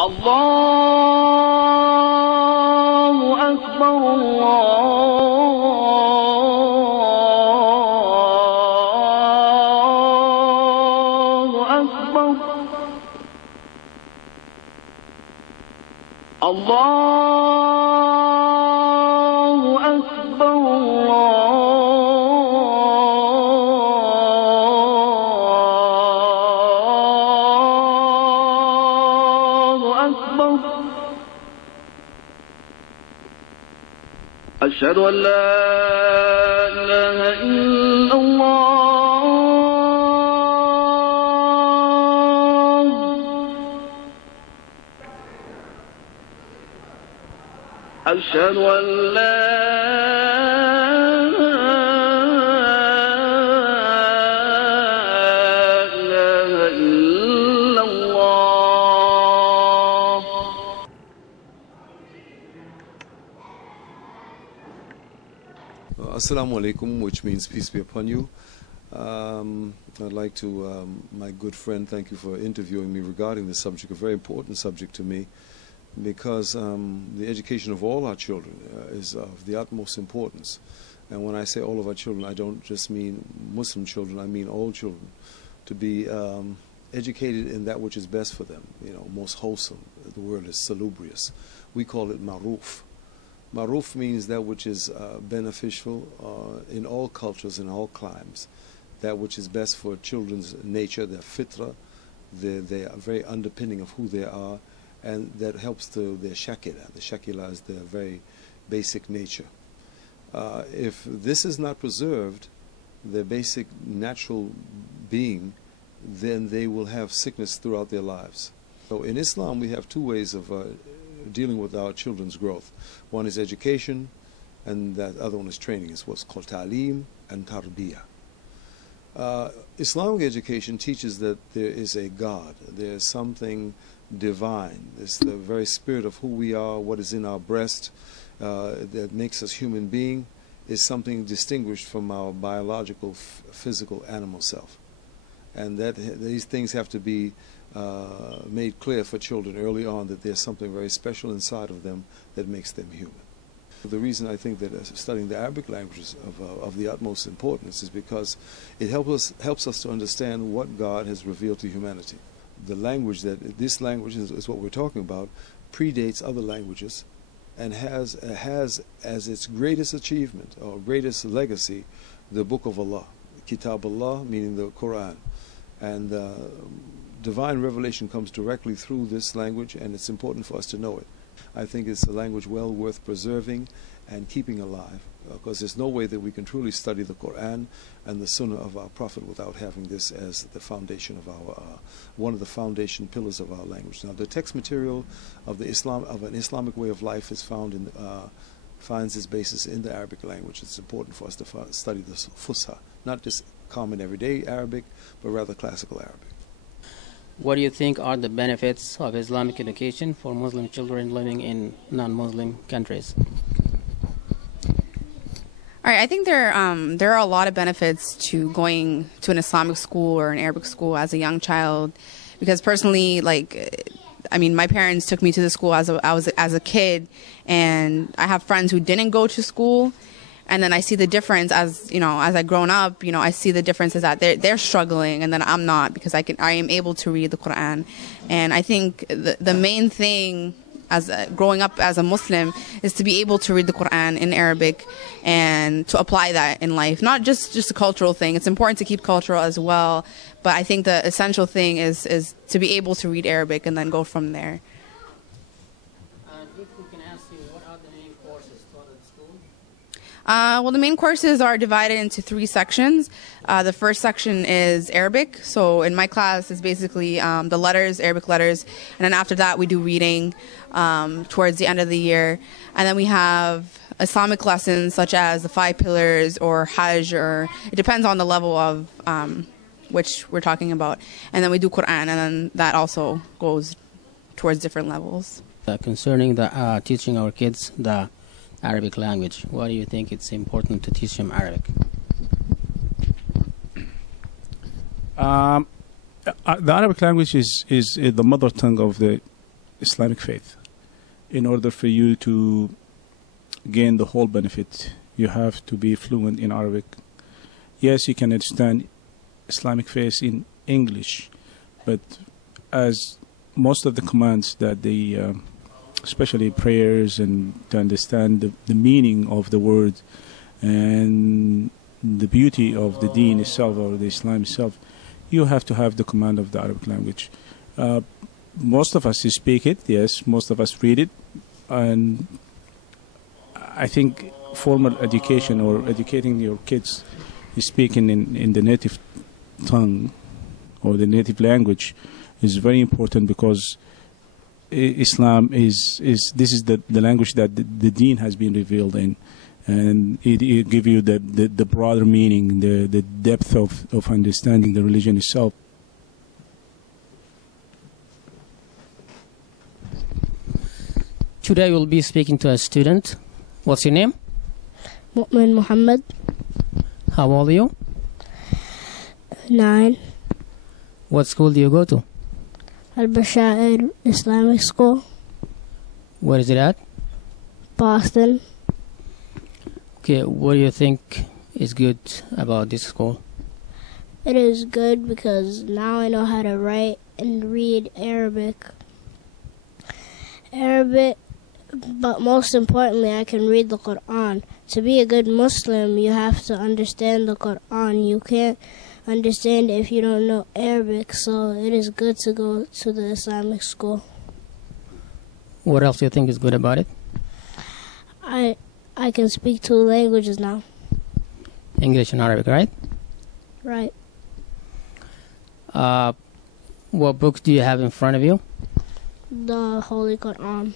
الله أكبر الله أكبر الله أكبر الله أكبر أشهد أن لا إله إلا الله أشهد أن لا إله إلا الله. Assalamu alaikum, which means peace be upon you. I'd like to, my good friend, thank you for interviewing me regarding this subject, a very important subject to me, because the education of all our children is of the utmost importance. And when I say all of our children, I don't just mean Muslim children, I mean all children, to be educated in that which is best for them, you know, most wholesome. The word is salubrious. We call it maruf. Maruf means that which is beneficial in all cultures, in all climes, that which is best for children's nature, their fitra, their very underpinning of who they are, and that helps to their shakila. The shakila is their very basic nature. If this is not preserved, their basic natural being, then they will have sickness throughout their lives. So in Islam we have two ways of dealing with our children's growth. One is education, and that other one is training. It's what's called ta'aleem and tarbiyah. Islamic education teaches that there is a God, there is something divine. It's the very spirit of who we are, what is in our breast, that makes us human being, is something distinguished from our biological, physical, animal self. And that these things have to be made clear for children early on, that there's something very special inside of them that makes them human. The reason I think that studying the Arabic language is of the utmost importance is because it helps us to understand what God has revealed to humanity. The language this language is what we're talking about predates other languages, and has as its greatest achievement or greatest legacy the Book of Allah, Kitab Allah, meaning the Quran. And divine revelation comes directly through this language, and it's important for us to know it. I think it's a language well worth preserving and keeping alive, because there's no way that we can truly study the Quran and the Sunnah of our Prophet without having this as the foundation of our one of the foundation pillars of our language. Now, the text material of an Islamic way of life is finds its basis in the Arabic language. It's important for us to study the Fusha, not just common everyday Arabic, but rather classical Arabic. What do you think are the benefits of Islamic education for Muslim children living in non-Muslim countries? All right, I think there are a lot of benefits to going to an Islamic school or an Arabic school as a young child, because personally, my parents took me to the school as a kid, and I have friends who didn't go to school. And then I see the difference as I grown up, I see the differences that they're struggling, and then I'm not, because I am able to read the Quran. And I think the main thing growing up as a Muslim is to be able to read the Quran in Arabic and to apply that in life. Not just a cultural thing. It's important to keep cultural as well, but I think the essential thing is to be able to read Arabic and then go from there. If we can ask you, what are the main courses taught at school? Well, the main courses are divided into 3 sections. The first section is Arabic. So in my class is basically the letters, Arabic letters. And then after that, we do reading towards the end of the year. And then we have Islamic lessons such as the 5 pillars or Hajj, or it depends on the level of which we're talking about. And then we do Quran, and then that also goes towards different levels. Concerning the teaching our kids the Arabic language, why do you think it's important to teach them Arabic? The Arabic language is the mother tongue of the Islamic faith. In order for you to gain the whole benefit, you have to be fluent in Arabic. Yes, you can understand Islamic faith in English, but as most of the commands that they, especially prayers, and to understand the meaning of the word and the beauty of the deen itself or the Islam itself, you have to have the command of the Arabic language. Most of us speak it, yes, most of us read it, and I think formal education or educating your kids speaking in the native tongue or the native language is very important, because Islam is the language that the deen has been revealed in, and it give you the broader meaning, the depth of understanding the religion itself. Today we'll be speaking to a student. What's your name? Mu'min Muhammad. How old are you? 9. What school do you go to? Al-Bashair Islamic School, Where is it at? Boston. Okay, what do you think is good about this school? It is good because now I know how to write and read Arabic. But most importantly, I can read the Quran. To be a good Muslim, you have to understand the Quran. You can't understand it if you don't know Arabic, so it is good to go to the Islamic school. What else do you think is good about it? I can speak 2 languages now. English and Arabic, right? Right. What books do you have in front of you? The Holy Quran.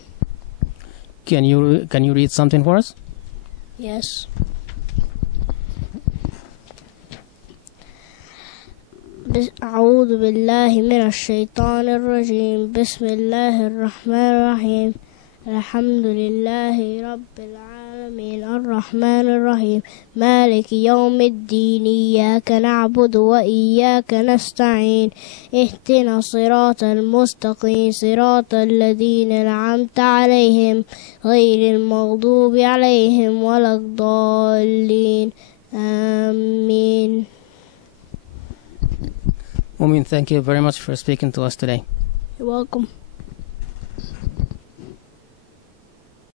Can you read something for us? Yes. أعوذ بالله من الشيطان الرجيم بسم الله الرحمن الرحيم الحمد لله رب العالمين الرحمن الرحيم مالك يوم الدين إياك نعبد وإياك نستعين اهدنا الصراط المستقيم صراط الذين أنعمت عليهم غير المغضوب عليهم ولا الضالين آمين. Mumin, thank you very much for speaking to us today. You're welcome.